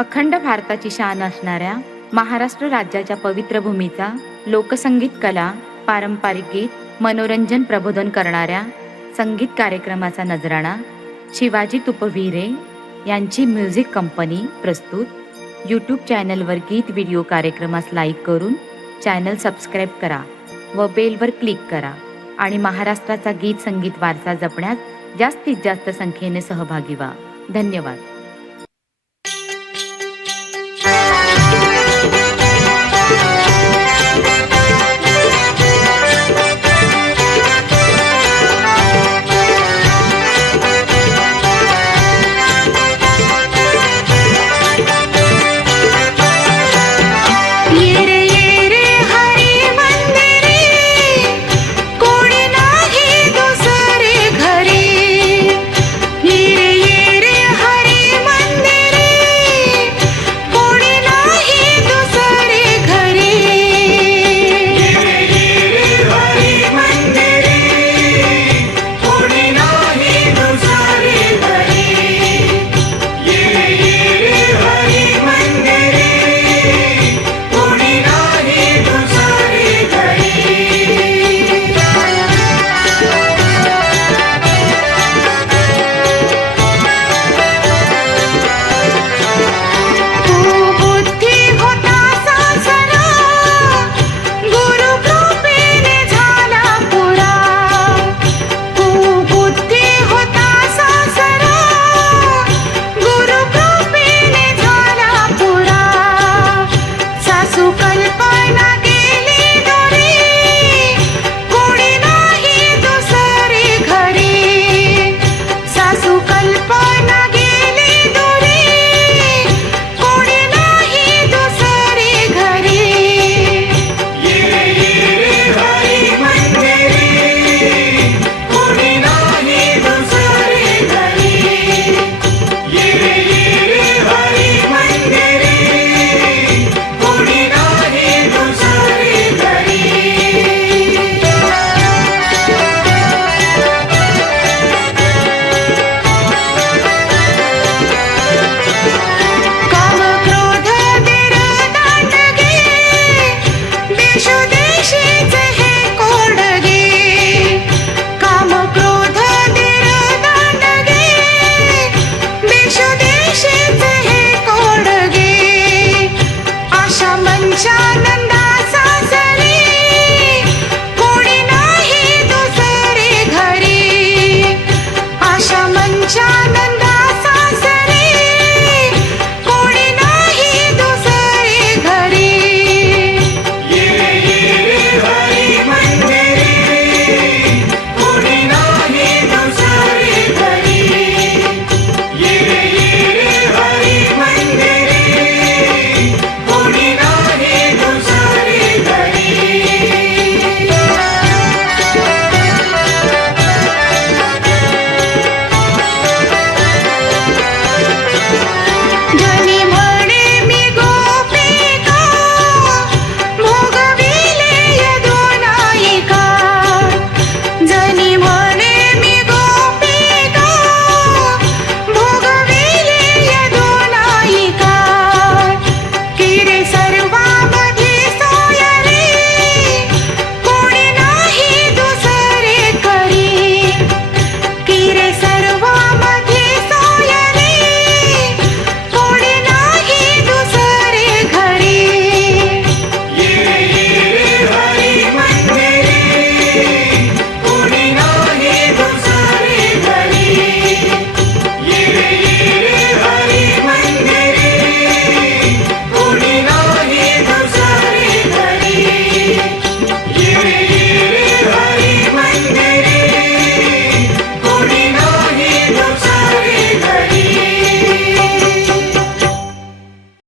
अखंड भारताची शान असणाऱ्या महाराष्ट्र राज्याच्या पवित्र भूमीचा लोकसंगीत कला, पारंपरिक गीत, मनोरंजन प्रबोधन करणाऱ्या संगीत कार्यक्रमाचा नजराणा शिवाजी तुपविरे यांची म्युझिक कंपनी प्रस्तुत यूट्यूब चॅनलवर गीत व्हिडिओ कार्यक्रमास लाईक करून चॅनल सबस्क्राईब करा व बेलवर क्लिक करा आणि महाराष्ट्राचा गीत संगीत वारसा जपण्यात जास्तीत जास्त संख्येने सहभागी व्हा. धन्यवाद.